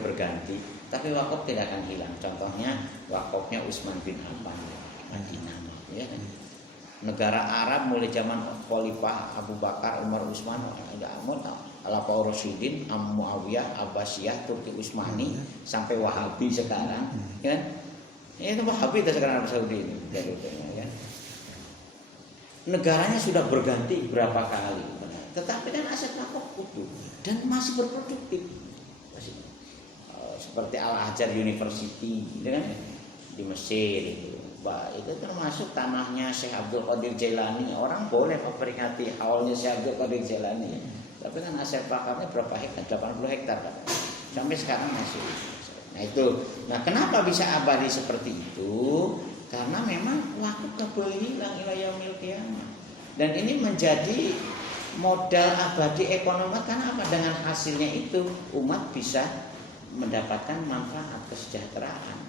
berganti, tapi wakaf tidak akan hilang. Contohnya wakafnya Utsman bin Affan Madinah, ya kan? Negara Arab mulai zaman Khalifah Abu Bakar, Umar, Utsman, Khulafaur Rasyidin, Muawiyah, Abbasiyah, Turki Utsmani sampai Wahabi sekarang, ya kan? Itu Wahabi sekarang Arab Saudi ini, ya. Negaranya sudah berganti berapa kali, tetapi kan aset wakaf utuh dan masih berproduktif. Seperti Al-Azhar University, gitu kan? Di Mesir itu termasuk tanahnya Syekh Abdul Qadir Jailani. Orang boleh memperingati haulnya Syekh Abdul Qadir Jailani, tapi kan aset wakafnya berapa hektar? 80 hektar kan? Sampai sekarang masih. Nah itu. Nah kenapa bisa abadi seperti itu? Karena memang wakaf tak boleh hilang ila yaumil qiyamah. Dan ini menjadi modal abadi ekonomi. Karena apa? Dengan hasilnya itu umat bisa mendapatkan manfaat kesejahteraan.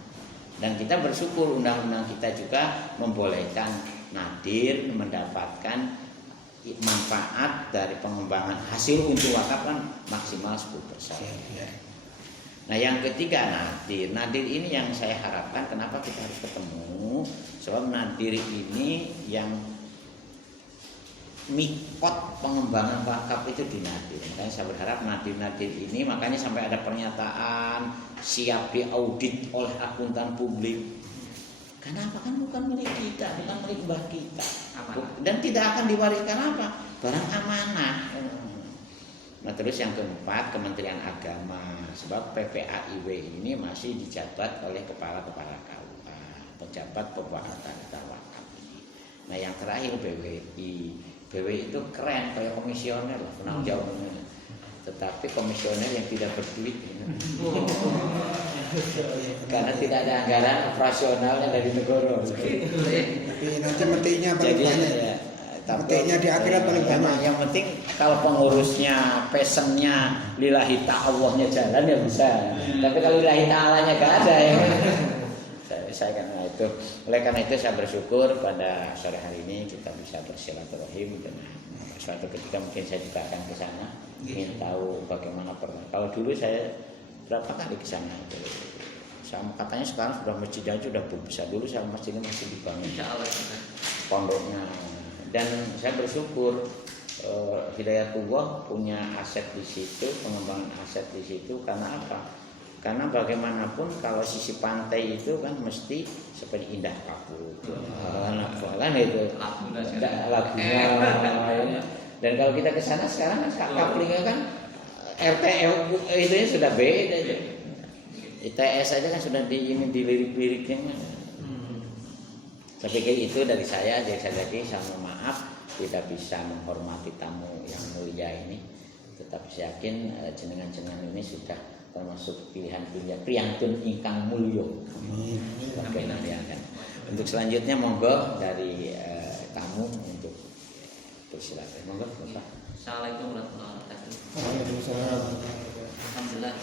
Dan kita bersyukur undang-undang kita juga membolehkan nadir mendapatkan manfaat dari pengembangan hasil untuk wakaf kan maksimal 10%. Nah yang ketiga nadir. Nadir ini yang saya harapkan kenapa kita harus ketemu. Sebab nadir ini yang mikot pengembangan wakaf itu di nadir. Makanya saya berharap nadir-nadir ini, makanya sampai ada pernyataan siap diaudit oleh akuntan publik. Kenapa? Kan bukan milik kita, bukan milik mbah kita, dan tidak akan diwariskan apa? Barang amanah. Nah terus yang keempat Kementerian Agama, sebab PPAIW ini masih dijabat oleh kepala-kepala KUA, pejabat pembuat tata wakaf ini. Nah yang terakhir BWI itu keren kayak komisioner lah, penanggung jawabnya. Tetapi komisioner yang tidak berduit, karena tidak ada anggaran operasionalnya dari negara. Tapi nanti metinya paling banyak. Ya, metinya di akhirat paling banyak. Yang penting kalau pengurusnya, pesennya, lillahi ta'allahnya jalan ya bisa. Tapi kalau lillahi ta'alanya gak ada ya. Saya karena itu, oleh karena itu saya bersyukur pada sore hari ini kita bisa bersilaturahim dengan suatu ketika mungkin saya juga akan ke sana ingin tahu bagaimana kalau dulu saya berapa kali ke sana itu sama katanya sekarang sudah masjidnya sudah besar, dulu saya masjidnya masih dibangun pondoknya. Dan saya bersyukur Hidayatullah punya aset di situ, pengembangan aset di situ. Karena apa? Karena bagaimanapun kalau sisi pantai itu kan mesti seperti Indah Kapuk, kan itu lagunya. Dan kalau kita ke sana sekarang kan kaplingnya kan RTL itu sudah beda. ITS aja kan sudah dilirik-liriknya. Saya pikir itu dari saya, lagi saya mohon maaf tidak bisa menghormati tamu yang mulia ini. Tetapi saya yakin jenengan-jenengan ini sudah termasuk pilihan-pilihan priyantun ingkang mulyo. Untuk selanjutnya monggo dari tamu untuk bersilaturahmi. Monggo Bapak. Assalamualaikum warahmatullahi wabarakatuh. Waalaikumsalam. Alhamdulillah.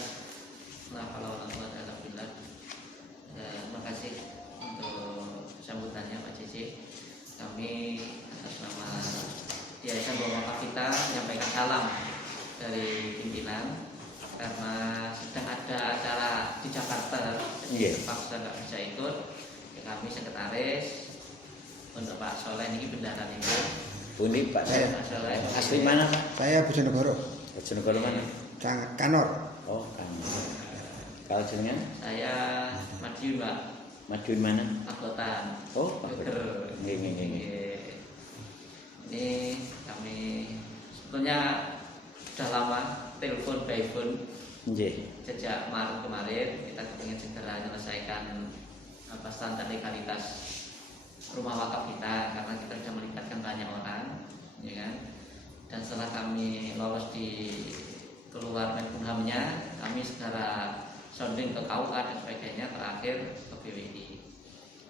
Alhamdulillah. Terima kasih untuk sambutannya Pak Cici. Kami atas nama Yayasan Bawa Wakaf kita menyampaikan salam dari pimpinan. Karena sedang ada acara di Jakarta, terpaksa nggak bisa ikut. Kami sekretaris untuk Pak Soleh ini bendahara ini. Ini Pak saya. Soleh. Asli mana Pak? Saya Bojonegoro. Bojonegoro mana? Kanor. Oh Kanor. Kalau jenengan? Saya Madiun Pak. Madiun mana? Pakotan. Oh Pakotan. Ini kami sebetulnya sudah lama telepon by phone. Sejak Maret kemarin kita ingin segera menyelesaikan standar legalitas rumah wakaf kita karena kita sudah melibatkan banyak orang, ya kan? Dan setelah kami lolos di keluar Menkumhamnya, kami segera sounding ke KUA dan sebagainya, terakhir ke BWI.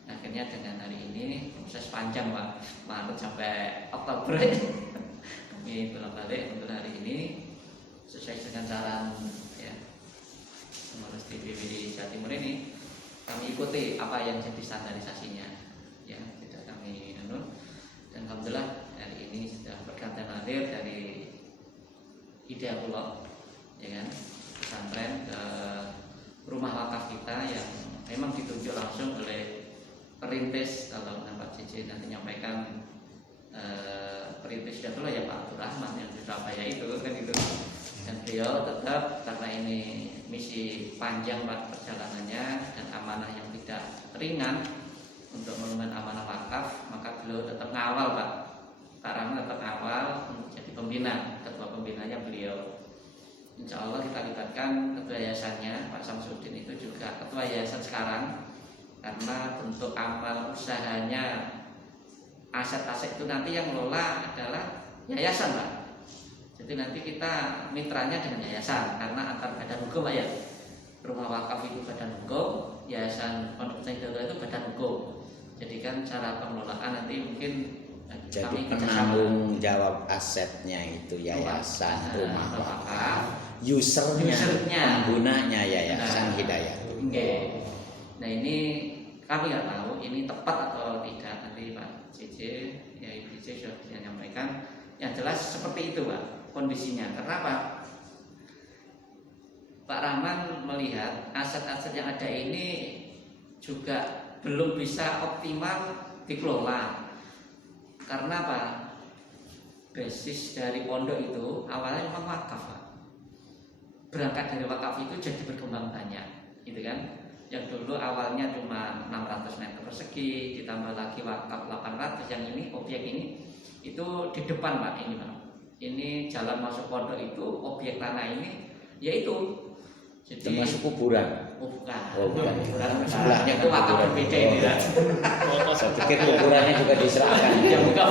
Akhirnya dengan hari ini proses panjang Pak, Maret sampai Oktober kami bolak-balik untuk hari ini sesuai dengan saran ya pengurus BWI Jawa Timur ini, kami ikuti apa yang jadi standarisasinya ya, tidak kami anut. Dan alhamdulillah hari ini sudah bergantian hadir dari Hidayatullah ya kan, pesantren ke kita yang memang ditunjuk langsung oleh perintis. Kalau Pak JJ nanti nyampaikan perintis itulah ya Pak Abdul Rahman yang di Surabaya itu kan itu. Dan beliau tetap, karena ini misi panjang Pak perjalanannya dan amanah yang tidak ringan untuk mengemban amanah wakaf, maka beliau tetap ngawal Pak Rahman, tetap ngawal untuk jadi pembina. Ketua pembinanya beliau. Insya Allah kita libatkan ketua yayasannya Pak Samsudin itu juga ketua yayasan sekarang, karena bentuk amal usahanya aset-aset itu nanti yang mengelola adalah yayasan Pak. Jadi nanti kita mitranya dengan yayasan, karena antar badan hukum ya. Rumah wakaf itu badan hukum, yayasan Pondok Pesantren Hidayah itu badan hukum. Jadi kan cara pengelolaan nanti mungkin jadi penanggung jawab asetnya itu yayasan rumah wakaf, usernya penggunanya yayasan Hidayah. Oke. Nah ini kami nggak tahu ini tepat atau tidak, nanti Pak JJ ya Ibu JJ sudah bisa menyampaikan. Yang jelas seperti itu Pak kondisinya. Kenapa? Pak Rahman melihat aset-aset yang ada ini juga belum bisa optimal dikelola. Karena apa? Basis dari pondok itu awalnya memang wakaf Pak. Berangkat dari wakaf itu jadi berkembang banyak, gitu kan? Yang dulu awalnya cuma 600 meter persegi, ditambah lagi wakaf 800. Yang ini objek ini itu di depan Pak, ini Pak. Ini jalan masuk pondok itu objek tanah ini, yaitu jadi termasuk kuburan. Oh bukan. Oh bukan. Sebelahnya itu wakaf berbeda ini Pak. Saya pikir kuburannya juga diserahkan. Ya bukan.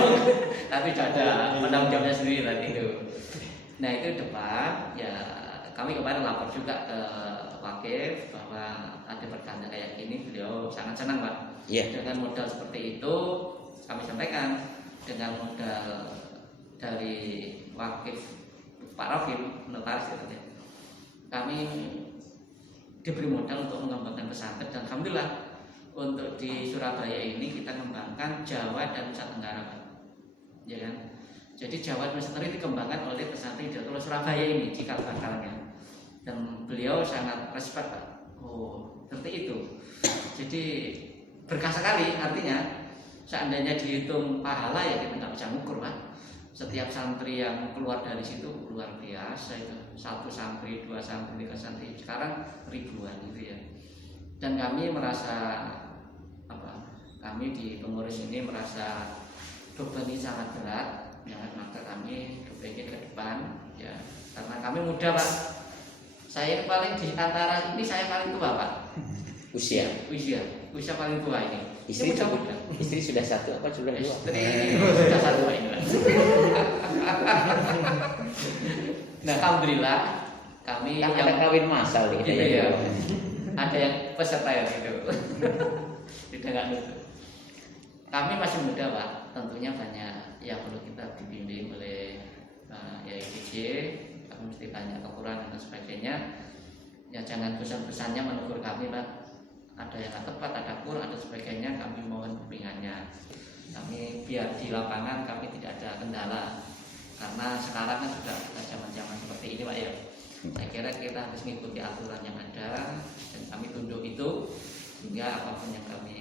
Tapi sudah ada penanggung jawabnya sendiri tadi itu. Nah itu depan ya. Kami kemarin lapor juga ke Wakif bahwa ada pertanda kayak gini, beliau sangat senang Pak. Yeah. Dengan modal seperti itu kami sampaikan, dengan modal dari Wakif Pak Rafim notaris itu, kami diberi modal untuk mengembangkan pesantren. Dan alhamdulillah untuk di Surabaya ini kita mengembangkan Jawa dan Nusa Tenggara Pak. Ya kan? Jadi Jawa dan Nusa Tenggara dikembangkan oleh pesantren Hidayatullah Surabaya ini cikal bakalnya. Dan beliau sangat respect Pak. Oh, seperti itu. Jadi berkah sekali, artinya seandainya dihitung pahala ya kita nggak bisa ngukur Pak. Setiap santri yang keluar dari situ luar biasa itu. 1 santri, 2 santri, 3 santri, sekarang ribuan gitu ya. Dan kami merasa apa? Kami di pengurus ini merasa beban ini sangat berat, ya, maka kami berpikir ke depan ya. Karena kami muda Pak. Saya paling di antara ini saya paling tua Pak. Usia paling tua ini. Istri sudah 1 apa sudah 2? Istri sudah 1 Pak ini Pak. Nah alhamdulillah kami Kan yang ada kawin masal gitu ya. Ada yang peserta ya gitu. Tidak nggak nutup. Kami masih muda Pak. Tentunya banyak yang perlu kita dibimbing oleh Yai DJ. Kami mesti banyak kekurangan dan sebagainya. Ya jangan bosan-bosannya menegur kami Pak. Ada yang nggak tepat, ada kurang, ada sebagainya. Kami mohon bimbingannya. Kami biar di lapangan kami tidak ada kendala. Karena sekarang kan sudah zaman-zaman seperti ini Pak ya. Saya kira kita harus mengikuti aturan yang ada dan kami tunduk itu, sehingga apapun yang kami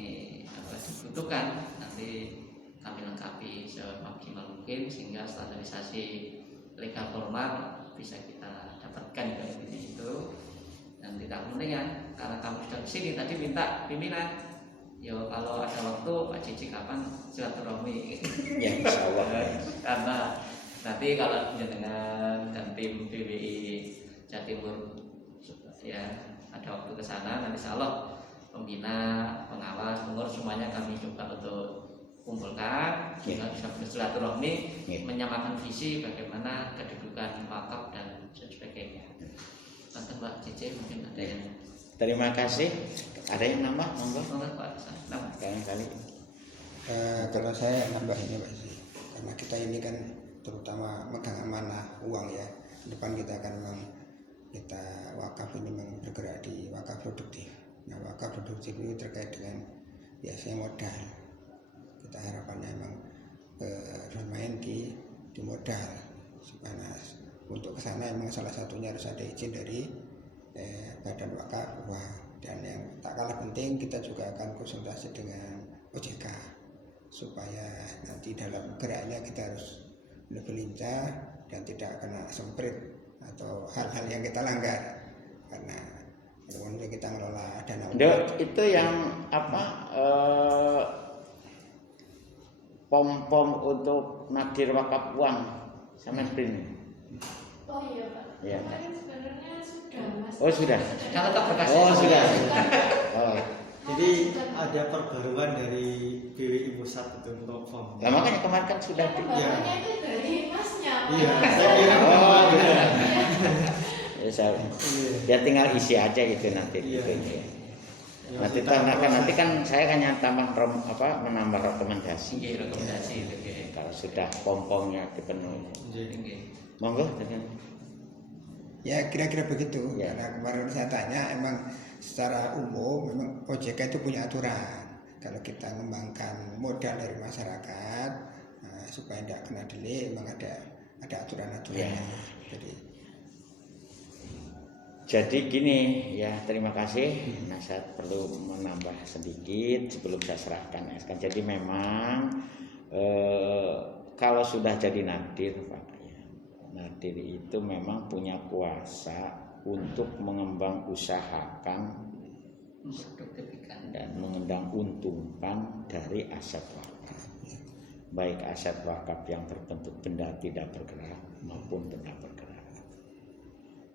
butuhkan nanti kami lengkapi semaksimal mungkin, sehingga standarisasi legal formal bisa kita dapatkan dari itu. Dan tidak kemudian karena kamu sudah di sini tadi minta pimpinan, yo kalau ada waktu Pak Cici kapan silaturahmi. Ya insya Allah. Karena nanti kalau dengan dan tim PBI Jatimur ya ada waktu ke sana, nanti insya Allah pembina, pengawas, pengurus semuanya kami coba untuk kumpulkan sehingga bisa bersilaturahmi, menyamakan visi bagaimana kedudukan wakaf dan sebagainya. Tante Mbak Cici mungkin ada yang. Terima kasih. Ada yang nambah? Monggo Pak. Kali. Kalau saya nambah ini Pak sih, karena kita ini kan terutama megang amanah uang ya. Depan kita kan memang kita wakaf ini memang bergerak di wakaf produktif. Nah wakaf produktif ini terkait dengan biasanya modal. Kita harapannya memang bermain di modal. Supaya untuk kesana memang salah satunya harus ada izin dari badan wakaf dan yang kalah penting kita juga akan konsultasi dengan OJK supaya nanti dalam geraknya kita harus lebih lincah dan tidak kena semprit atau hal-hal yang kita langgar, karena kalau kita ngelola dana itu yang apa pom-pom untuk nadir wakaf uang sama print. Oh iya Pak. Iya. Kemarin sebenarnya sudah Mas. Oh sudah. Kalau tak berkasih. Oh sudah. Oh. Jadi ada perbaruan dari BWI Pusat itu untuk form. Nah, makanya kemarin kan sudah. Ya, itu dari Masnya. Pak. Iya, saya kira Oh, gitu. Iya. Ya, saya, Iya. ya tinggal isi aja gitu nanti. Iya. Gitu, ya. Ya, Nanti kita nanti kan saya hanya menambah rekomendasi. Nggih, rekomendasi itu nggih. Kalau sudah pom-pomnya dipenuhi. Nggih. Monggo. ya kira-kira begitu. Ya. Karena kemarin saya tanya emang secara umum memang OJK itu punya aturan kalau kita mengembangkan modal dari masyarakat supaya tidak kena delay, memang ada aturan-aturannya. Ya. Jadi gini ya, terima kasih. Nah, saya perlu menambah sedikit sebelum saya serahkan SK. Jadi memang kalau sudah jadi nadir Pak, ya, nadir itu memang punya kuasa untuk mengembang usahakan dan mengundang untungkan dari aset wakaf, baik aset wakaf yang berbentuk benda tidak bergerak maupun benda bergerak.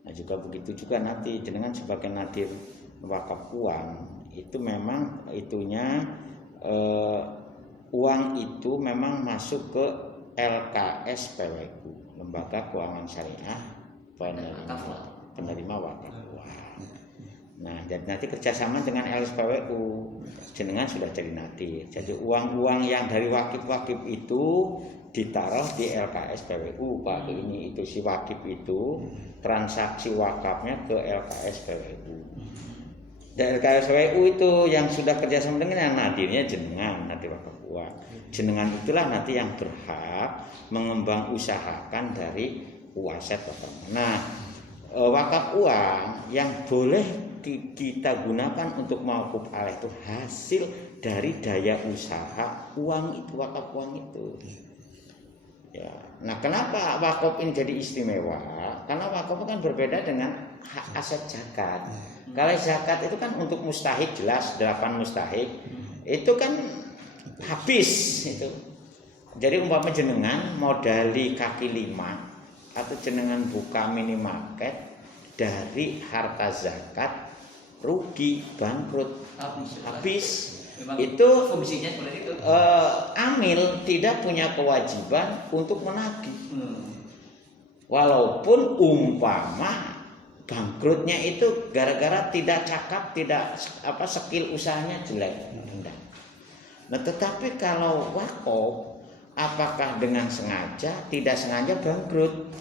Nah juga begitu juga nanti jenengan sebagai nadir wakaf uang itu memang itunya uang itu memang masuk ke LKS PWU, Lembaga Keuangan Syariah penerima wakaf uang. Nah, jadi nanti kerjasama dengan LSPWU, jenengan sudah jadi nadir. Jadi uang-uang yang dari wakif-wakif itu ditaruh di LKS PWU, Pak. Ini itu si wakif itu transaksi wakafnya ke LKS PWU. Dan LKS PWU itu yang sudah kerjasama dengan yang nadirnya jenengan, nadir wakaf uang. Jenengan itulah nanti yang berhak mengembang usahakan dari aset wakaf. Nah, wakaf uang yang boleh kita gunakan untuk mauquf alaih itu hasil dari daya usaha uang itu, wakaf uang itu. Ya. Nah, kenapa wakaf ini jadi istimewa? Karena wakaf kan berbeda dengan hak aset zakat. Kalau zakat itu kan untuk mustahik, jelas 8 mustahik. Itu kan habis itu. Jadi umpama jenengan modali kaki 5 atau jenengan buka minimarket dari harta zakat rugi, bangkrut, habis. Itu fungsinya seperti itu. Amil tidak punya kewajiban untuk menagih. Walaupun umpama bangkrutnya itu gara-gara tidak cakap, tidak skill usahanya jelek. Nah, tetapi kalau wakaf, apakah dengan sengaja, tidak sengaja bangkrut,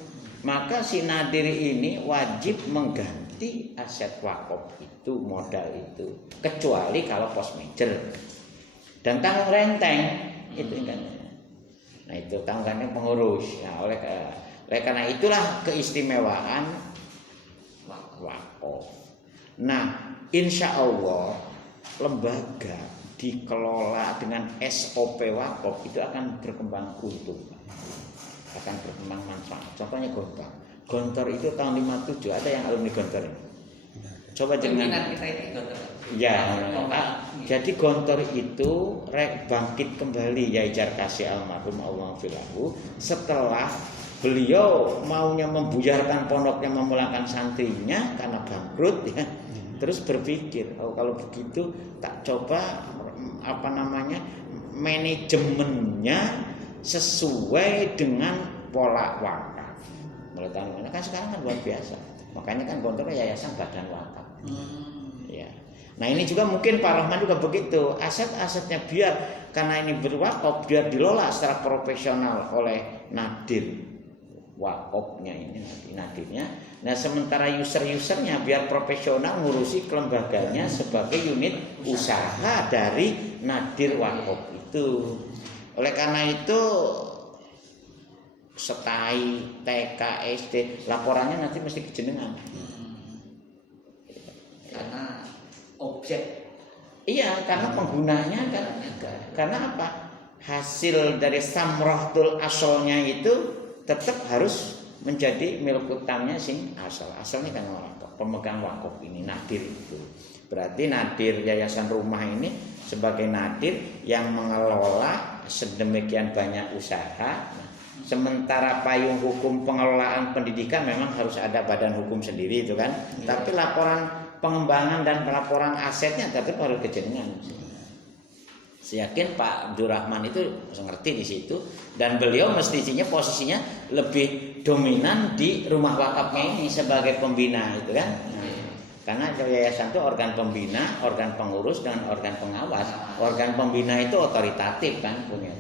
maka si nadir ini wajib mengganti aset wakaf itu, modal itu, kecuali kalau post major dan tanggung renteng itu kan. Nah, itu tanggungannya pengurus. Nah, oleh karena itulah keistimewaan wakaf. Nah, insya Allah lembaga dikelola dengan SOP wakaf itu akan berkembang untung, akan berkembang manfaat. Contohnya Gontor itu tahun 57 ada yang alumni Gontor ini. Coba jangan. Ya, jadi Gontor itu bangkit kembali ya Jar Kasih almarhum Allah filahu setelah beliau maunya membuyarkan pondoknya, memulangkan santrinya karena bangkrut ya. Terus berpikir, oh kalau begitu tak coba manajemennya sesuai dengan pola wakaf. Mulai tahun ini kan sekarang kan luar biasa. Makanya kan Gontor yayasan badan wakaf. Ya. Nah, ini juga mungkin Pak Rahman juga begitu. Aset-asetnya biar karena ini berwakaf biar dilola secara profesional oleh nadir wakafnya ini nadirnya. Nah, sementara user-usernya biar profesional ngurusi kelembaganya sebagai unit usaha dari nadir wakaf itu. Oleh karena itu setai, TK, SD laporannya nanti mesti ke jenengan. Karena objek Iya, karena penggunanya kan, karena apa? Hasil dari samratul asolnya itu tetap harus menjadi milik hutannya sing asal. Asalnya kan pemegang wakaf ini nadir itu. Berarti nadir yayasan rumah ini sebagai nadir yang mengelola sedemikian banyak usaha. Sementara payung hukum pengelolaan pendidikan memang harus ada badan hukum sendiri itu kan. Tapi laporan pengembangan dan pelaporan asetnya tetap harus kejenengan. Saya yakin Pak Abdurrahman itu ngerti di situ dan beliau mestinya posisinya lebih dominan di rumah wakafnya ini sebagai pembina itu kan. Karena yayasan itu organ pembina, organ pengurus dan organ pengawas. Organ pembina itu otoritatif kan punya.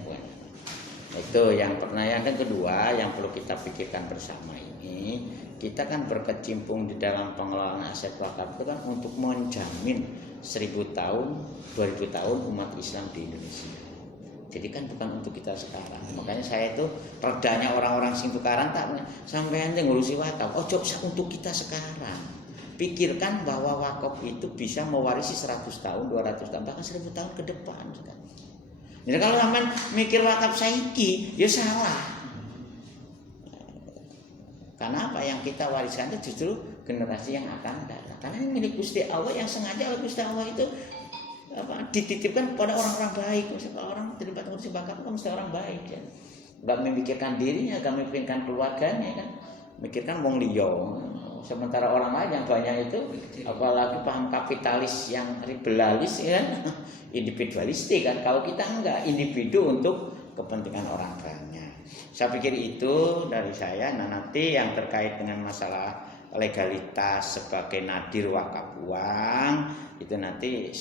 Itu yang pertanyaan kedua yang perlu kita pikirkan bersama ini. Kita kan berkecimpung di dalam pengelolaan aset wakaf itu kan untuk menjamin 1000 tahun, 2000 tahun umat Islam di Indonesia. Jadi kan bukan untuk kita sekarang. Makanya saya itu redanya orang-orang sing tukaran tak sampean ngurusi wakaf. Oh coba untuk kita sekarang. Pikirkan bahwa wakaf itu bisa mewarisi 100 tahun, 200 tahun, bahkan 1000 tahun ke depan. Jadi kalau sampean mikir wakaf saiki, ya salah. Karena apa yang kita wariskan itu justru generasi yang akan datang. Karena ini milik Gusti Allah yang sengaja oleh Gusti Allah itu dititipkan kepada orang-orang baik. Misalnya orang terlibat ngurusi wakaf itu mesti orang baik kan. Enggak memikirkan dirinya, enggak memikirkan keluarganya kan. Mikirkan wong liya. Sementara orang lain yang banyak itu apalagi paham kapitalis yang liberalis kan, individualistik kan. Kalau kita enggak, individu untuk kepentingan orang banyak. Saya pikir itu dari saya. Nah nanti yang terkait dengan masalah legalitas sebagai nadir wakaf uang itu nanti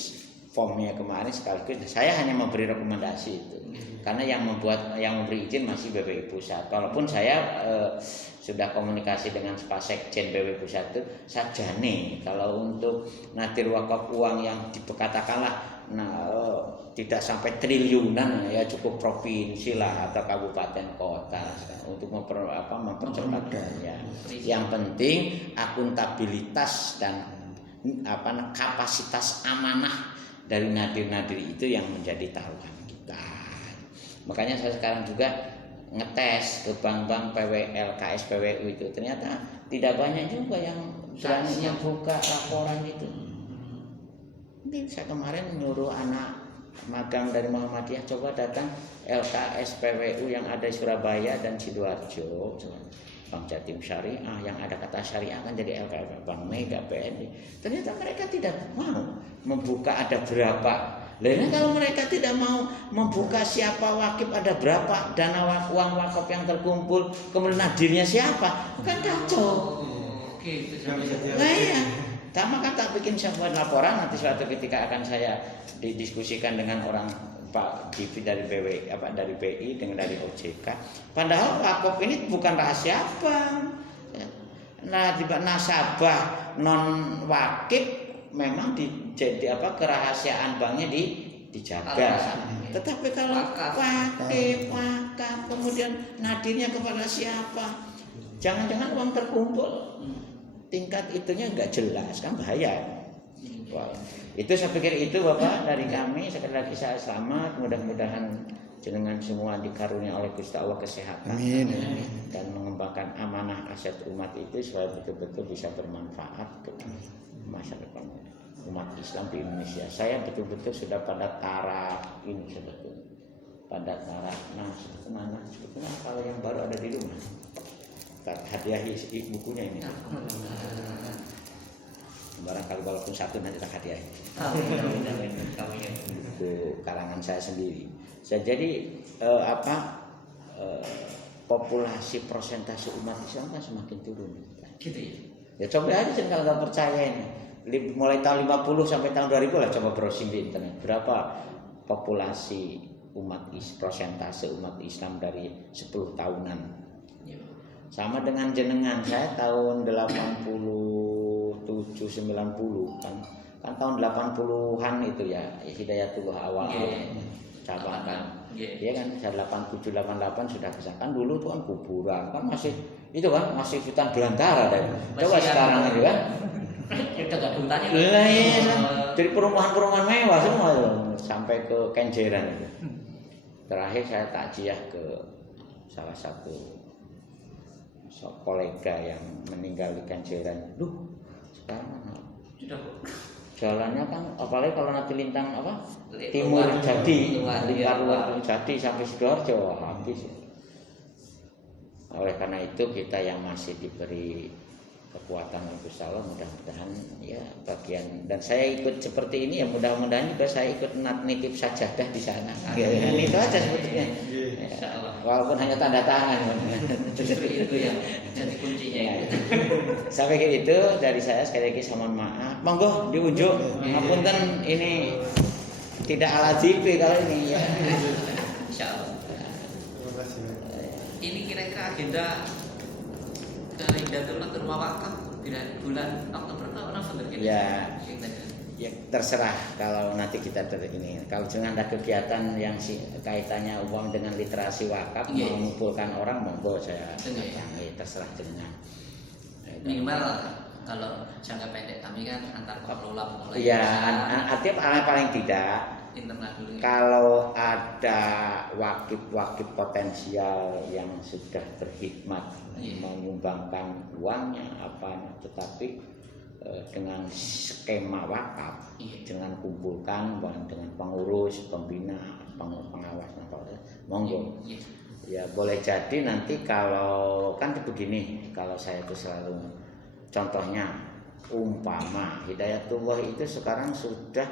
formnya kemarin sekaligus saya hanya memberi rekomendasi itu karena yang memberi izin masih BPI Pusat. Walaupun saya sudah komunikasi dengan Pak Sekjen BPI Pusat itu sajane kalau untuk nadir wakaf uang yang dikatakanlah tidak sampai triliunan ya cukup provinsi lah atau kabupaten kota untuk mempercepat ya. Yang penting akuntabilitas dan kapasitas amanah dari nadir-nadir itu yang menjadi taruhan kita. Makanya saya sekarang juga ngetes ke bank-bank PWL, KSPWU itu ternyata tidak banyak juga yang berani membuka laporan itu. Mungkin saya kemarin nyuruh anak magang dari Muhammadiyah coba datang LKSPWU yang ada di Surabaya dan Sidoarjo, Bank Jatim Syariah yang ada kata syariah kan jadi LKSPWU, Bank Mega, BNI. Ternyata mereka tidak mau membuka ada berapa. Lainnya kalau mereka tidak mau membuka siapa wakif ada berapa dana uang wakaf yang terkumpul kemudian nadirnya siapa, kan kacau. Oke, itu nah iya. Sama kan tak bikin sebuah laporan nanti suatu ketika akan saya didiskusikan dengan orang Pak Divi dari dari BI dengan dari OJK. Padahal wakaf ini bukan rahasia bank. Nah, nasabah non wakif memang kerahasiaan banknya dijaga. Tetapi kalau wakif kemudian nadirnya kepada siapa? Jangan-jangan uang terkumpul tingkat itunya enggak jelas kan bahaya. Wah, itu saya pikir itu Bapak dari kami. Sekali lagi saya selamat, mudah-mudahan jenengan semua dikarunia oleh Gusti Allah kesehatan. Amin. Dan mengembangkan amanah aset umat itu supaya betul-betul bisa bermanfaat ke masa depan umat Islam di Indonesia. Saya betul-betul sudah pada taraf ini sebetulnya. Pada taraf sebetulnya kalau yang baru ada di rumah. Hadiahi bukunya ini. Barangkali walaupun satu nanti tak hadiahi. Buku karangan saya sendiri. Jadi populasi persentase umat Islam kan semakin turun. Gitu ya. Ya coba aja kalau nggak percaya ini. Mulai tahun 50 sampai tahun 2000 lah coba browsing di internet. Berapa populasi persentase umat Islam dari 10 tahunan. Sama dengan jenengan, saya tahun 87 90 kan tahun 80-an itu ya Hidayatullah awal cabang kan. Iya kan saya 87 88 sudah kesahkan dulu tuh kan kuburan kan masih hutan belantara deh. Coba sekarang itu kan. Kita enggak hutannya. Jadi perumahan-perumahan mewah semua tuh, sampai ke Kenjeran itu. Terakhir saya takziah ke salah satu kolega yang meninggal di Kenjeran. Duh, sekarang Sudah Bu. jalannya kan apalagi kalau nanti lintang apa? Timur, Timur jadi, luar, lingkar iya. luar jadi sampai Sidoarjo habis. Oleh karena itu kita yang masih diberi kekuatan untuk salah mudah-mudahan ya bagian, dan saya ikut seperti ini ya mudah-mudahan juga saya ikut nitip sajadah di sana. Dan itu aja sebetulnya. Ya, Insyaallah. walaupun hanya tanda tangan. Justru itu yang jadi kuncinya Ya, itu. saya pikir itu dari saya sekali lagi sama maaf. Monggo diunjuk. Ngapunten ini tidak ala jipi kalau ini ya. Insyaallah. Terima kasih. Ini kira-kira agenda dari Datul Rumah Wakaf di bulan Oktober atau November kira-kira? Ya. Ya terserah kalau nanti kita ini. Kalau jangan ada kegiatan yang kaitannya uang dengan literasi wakaf, Iya. mengumpulkan orang, monggo saya Iya. datangi, terserah jenengan. Minimal kalau jangka pendek kami kan antar pengelola Iya, artinya paling tidak internal dulu. kalau ada wakif-wakif potensial yang sudah berkhidmat Iya. menyumbangkan uangnya apa, tetapi dengan skema wakaf, Iya. dengan kumpulkan dengan pengurus, pembina, pengawas, monggo. Iya. Ya boleh jadi nanti kalau kan begini, kalau saya itu selalu contohnya umpama Hidayatullah itu sekarang sudah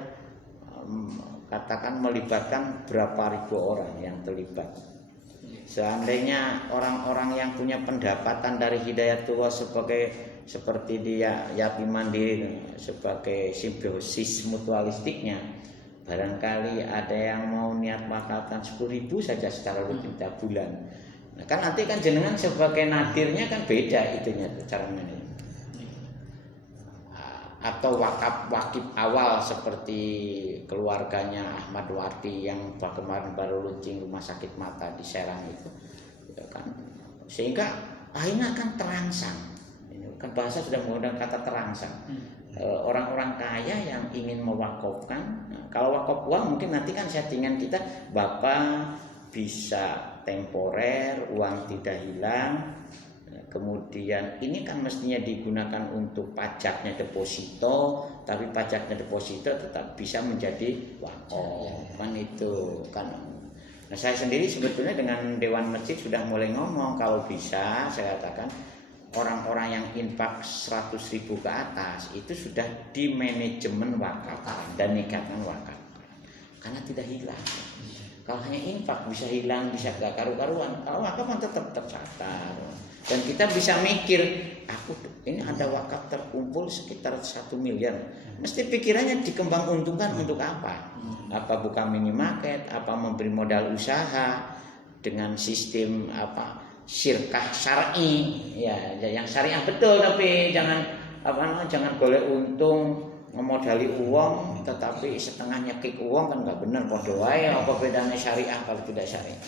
katakan melibatkan berapa ribu orang yang terlibat. Seandainya orang-orang yang punya pendapatan dari Hidayatullah seperti dia yatim mandiri sebagai simbiosis mutualistiknya, barangkali ada yang mau niat wakafkan 10.000 saja secara rutin tiap bulan. Nah, kan nanti kan jenengan sebagai nadirnya kan beda itunya caranya. Atau wakif awal seperti keluarganya Ahmad Wardi yang kemarin baru launching rumah sakit mata di Serang itu, ya kan, sehingga akhirnya kan terangsang. Ini kan bahasa sudah menggunakan kata terangsang. Orang-orang kaya yang ingin mewakafkan, nah, kalau wakaf uang mungkin nanti kan settingan kita Bapak bisa temporer, uang tidak hilang. Kemudian ini kan mestinya digunakan untuk pajaknya deposito, tapi pajaknya deposito tetap bisa menjadi wakaf, kan itu kan. Nah saya sendiri sebetulnya dengan Dewan Masjid sudah mulai ngomong kalau bisa saya katakan orang-orang yang infak 100.000 ke atas itu sudah di manajemen wakaf dan nikahkan wakaf, karena tidak hilang. Kalau hanya infak bisa hilang, bisa gak karu-karuan. Kalau wakaf kan tetap tercatat. Dan kita bisa mikir, aku ini ada wakaf terkumpul sekitar 1 miliar. Mesti pikirannya dikembang untungkan untuk apa? Apa buka minimarket, apa memberi modal usaha dengan sistem apa syirkah syar'i, ya yang syariah betul, tapi jangan jangan golek untung memodali uang tetapi setengah nyekik uang kan nggak benar. Podo wae apa bedanya syariah kalau tidak syariah.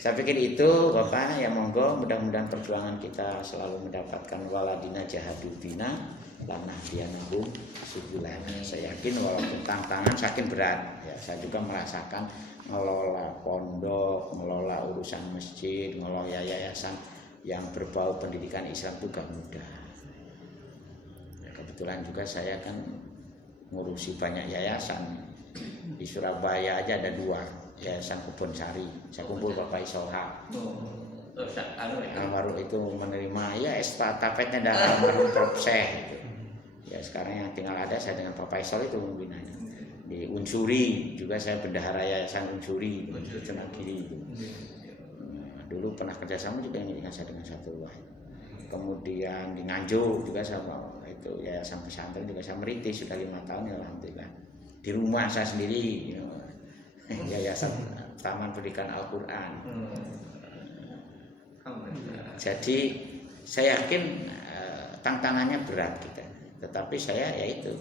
Saya pikir itu Bapak ya, monggo mudah-mudahan perjuangan kita selalu mendapatkan waladina jahadu bina lanah dianahum subulan. Saya yakin walaupun tantangan saking berat ya, saya juga merasakan ngelola pondok, ngelola urusan masjid, ngelola yayasan yang berbau pendidikan Islam itu gak mudah. Ya, kebetulan juga saya kan ngurusi banyak yayasan. Di Surabaya aja ada 2 Yayasan Kebon Sari. Saya kumpul Bapak Isoha. Almarhum itu menerima ya estafetnya dari almarhum Prof. Gitu. Ya sekarang yang tinggal ada saya dengan Bapak Isol itu pembinanya. Di Unsuri juga saya bendahara Yayasan Unsuri di Cenagiri. Dulu pernah kerjasama juga ini dengan saya dengan satu wahid. Kemudian di Nganjuk juga sama itu Yayasan Pesantren juga saya merintis sudah 5 tahun ya alhamdulillah. Di rumah saya sendiri Yayasan Taman Pendidikan Al-Quran. Jadi saya yakin tantangannya berat kita, tetapi saya yaitu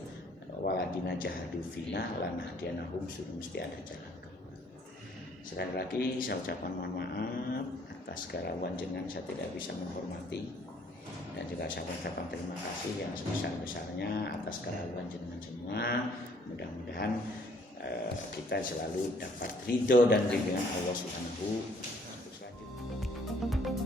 waladina jahadu fina lanah dianahum sudah mesti ada jalan keluar. Sekali lagi saya ucapkan mohon maaf atas kegalauan jenengan, saya tidak bisa menghormati. Dan juga saya ucapkan terima kasih yang sebesar-besarnya atas keraguan jenengan semua. Mudah-mudahan kita selalu dapat ridho dan bimbingan Allah Subhanahu wa taala.